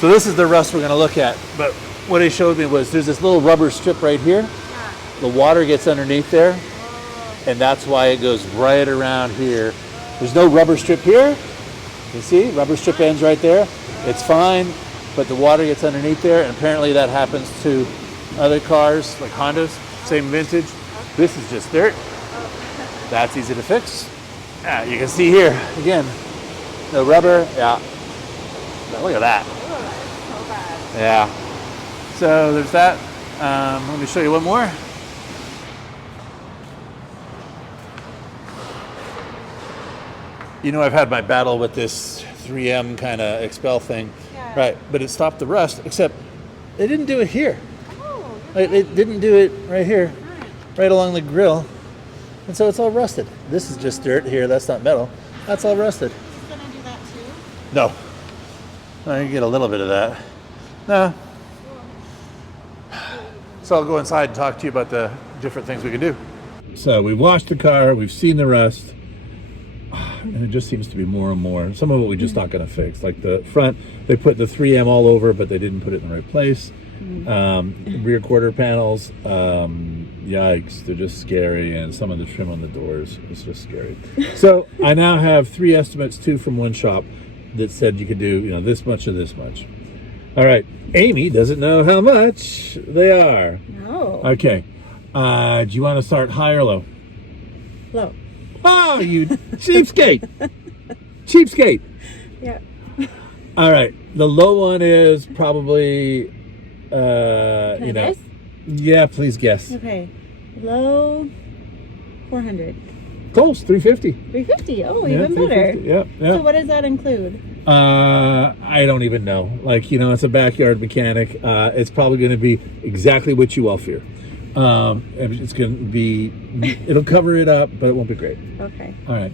So this is the rust we're going to look at. But what he showed me was there's this little rubber strip right here. Yeah. The water gets underneath there, and that's why it goes right around here. There's no rubber strip here. You see, rubber strip ends right there. It's fine, but the water gets underneath there, and apparently that happens to other cars, like Hondas, same vintage. This is just dirt. That's easy to fix. Yeah, you can see here, again, no rubber. Yeah. Now look at that. So bad. Yeah. So there's that. Let me show you one more. You know, I've had my battle with this 3M kind of expel thing. Yeah. Right, but it stopped the rust, except they didn't do it here. Oh, Like, it didn't do it right here, right along the grill. And so it's all rusted. This is just dirt here, that's not metal. That's all rusted. He's gonna do that too? No. I can get a little bit of that. No. So I'll go inside and talk to you about the different things we can do. So we've washed the car, we've seen the rust, and it just seems to be more and more. Some of it we're just not going to fix. Like the front, they put the 3M all over, but they didn't put it in the right place. Rear quarter panels, yikes, they're just scary, and some of the trim on the doors is just scary. So I now have 3 estimates, 2 from one shop, that said you could do, you know, this much or this much. All right, Amy doesn't know how much they are. No. Okay, do you want to start high or low? Low. Oh, you cheapskate! Cheapskate! Yeah. All right, the low one is probably, Can I guess? Yeah, please guess. Okay. Low 400. Close, 350. 350. Oh, Yeah, even better. 350. Yeah, yeah. So what does that include? I don't even know. Like, you know, it's a backyard mechanic. It's probably going to be exactly what you all fear. It's going to be, it'll cover it up, but it won't be great. Okay. All right.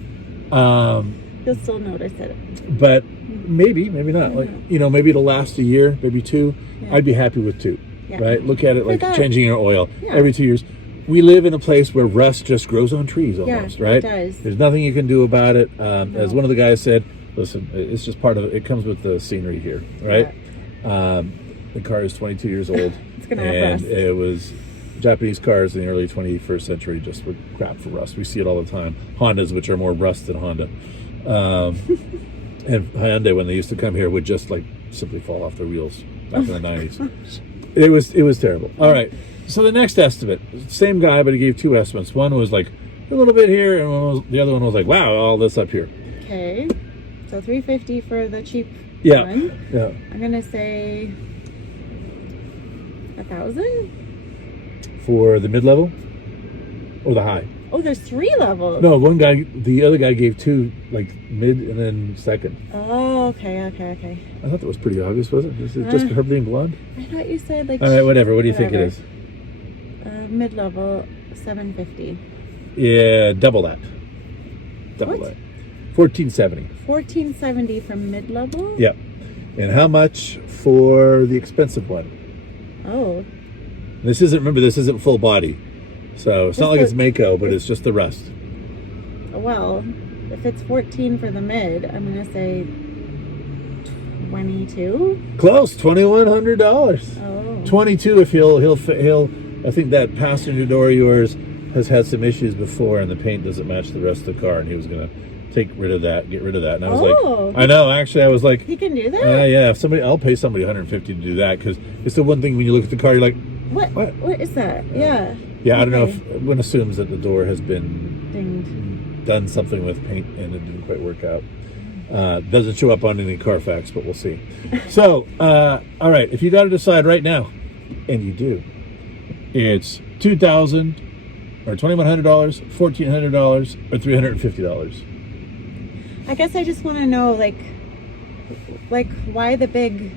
You'll still notice it. But maybe not. Like, you know, maybe it'll last a year, maybe 2. Yeah. I'd be happy with 2. Yeah. Right? Look at it like that. changing your oil Yeah. every 2 years. We live in a place where rust just grows on trees almost, Yeah, right? it does. There's nothing you can do about it. No. As one of the guys said, listen, it's just part of it. It comes with the scenery here, right? The car is 22 years old. It's gonna have and rust. it was Japanese cars in the early 21st century just were crap for rust. We see it all the time. Hondas, which are more rust than Honda. And Hyundai, when they used to come here, would just like simply fall off their wheels back in the 90s. It was terrible. All right. So the next estimate, same guy, but he gave 2 estimates. One was like a little bit here, and the other one was like, wow, all this up here. Okay. So 350 for the cheap Yeah. one. Yeah. I'm gonna say 1,000. For the mid-level or the high? Oh, there's 3 levels. No, the other guy gave 2, like mid and then second. Oh, okay. I thought that was pretty obvious, wasn't it? Is it just her being blonde? I thought you said like. All right, whatever. What do you think it is? Mid-level 750. Yeah, double that. Double What? that. 1470. 1470 from mid-level. Yep. And how much for the expensive one? Oh. This isn't full body. So it's not like Just it's Mako, but it's just the rust. Well, if it's 14 for the mid, I'm gonna say 22. Close, $2,100. Oh. 22 if he'll. I think that passenger door of yours has had some issues before, and the paint doesn't match the rest of the car, and he was gonna get rid of that. And I was like, I know. Actually, I was like, He can do that. yeah. I'll pay somebody $150 to do that, because it's the one thing when you look at the car, you're like, What is that? Yeah. yeah. I don't know Okay. if one assumes that the door has been Dinged. done something with paint and it didn't quite work out. Doesn't show up on any Carfax, but we'll see. So, all right, if you got to decide right now, and you do, it's $2,000 or $2,100, $1,400, or $350. I guess I just want to know, like why the big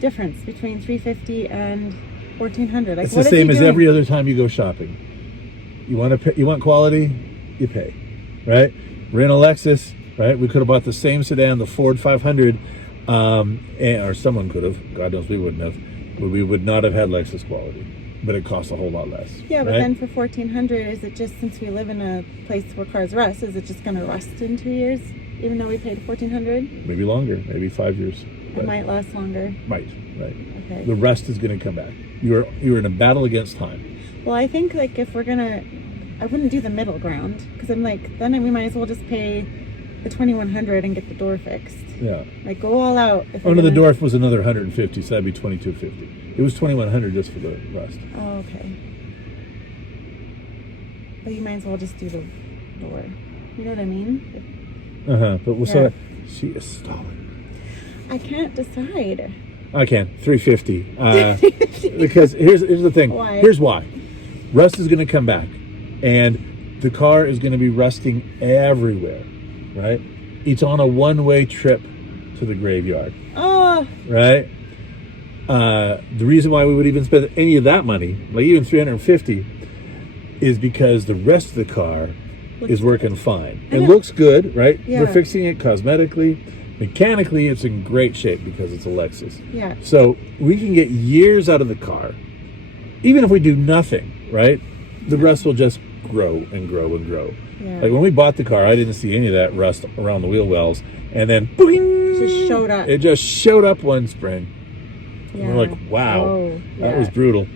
difference between 350 and 1,400? Like, It's what the is he same as doing? every other time you go shopping. You want quality, you pay, right? We're in a Lexus, right? We could have bought the same sedan, the Ford 500, or someone could have. God knows we wouldn't have. But we would not have had Lexus quality, but it costs a whole lot less. Yeah, but right? then for 1,400, is it just, since we live in a place where cars rust, is it just going to rust in 2 years, even though we paid 1,400? Maybe longer, maybe 5 years. It might last longer. Right. Okay. The rust is going to come back. You're in a battle against time. Well, I think like if we're gonna, I wouldn't do the middle ground because I'm like, then we might as well just pay the $2,100 and get the door fixed. Yeah. Like go all out. Oh no, the door was another $150, so that'd be $2,250. It was $2,100 just for the rust. Oh, okay. But you might as well just do the door. You know what I mean? But we'll Yeah. she is stalling. I can't decide. I can. $350. Because here's the thing. Why? Here's why. Rust is going to come back, and the car is going to be rusting everywhere, right? It's on a one-way trip to the graveyard, Oh, right? The reason why we would even spend any of that money, like even $350, is because the rest of the car is working fine. It looks good, right? Yeah. We're fixing it cosmetically. Mechanically, it's in great shape because it's a Lexus. yeah. So we can get years out of the car. Even if we do nothing, right? The rust will just grow and grow and grow. Yeah. Like when we bought the car, I didn't see any of that rust around the wheel wells. And then, boing, Just showed up. it just showed up one spring. Yeah. We're like, wow, Oh, that yeah. was brutal.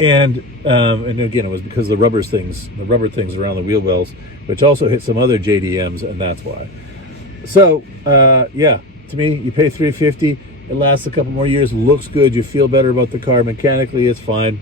And again, it was because the rubber things around the wheel wells, which also hit some other JDMs, and that's why. So, yeah, to me, you pay $350. It lasts a couple more years, looks good, you feel better about the car. Mechanically, it's fine.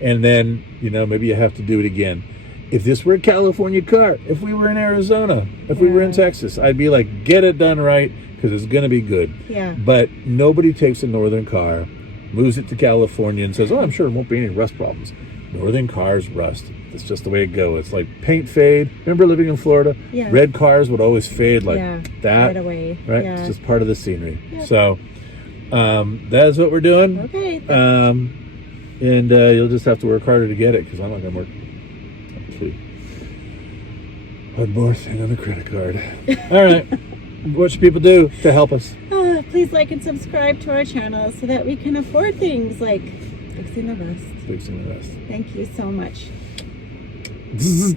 And then, maybe you have to do it again. If this were a California car, if we were in Arizona, if we were in Texas, I'd be like, get it done right, because it's going to be good. Yeah. But nobody takes a northern car, moves it to California, and says, oh, I'm sure there won't be any rust problems. Northern cars rust. It's just the way it goes. It's like paint fade. Remember living in Florida? Yeah. Red cars would always fade like that. Right away. Right? Yeah. It's just part of the scenery. Yeah. So that is what we're doing. Okay. And you'll just have to work harder to get it, because I'm not going to work. Actually, one more thing on the credit card. All right. What should people do to help us? Please like and subscribe to our channel so that we can afford things like fixing the rust. Fixing the rest. Thank you so much. Zzz.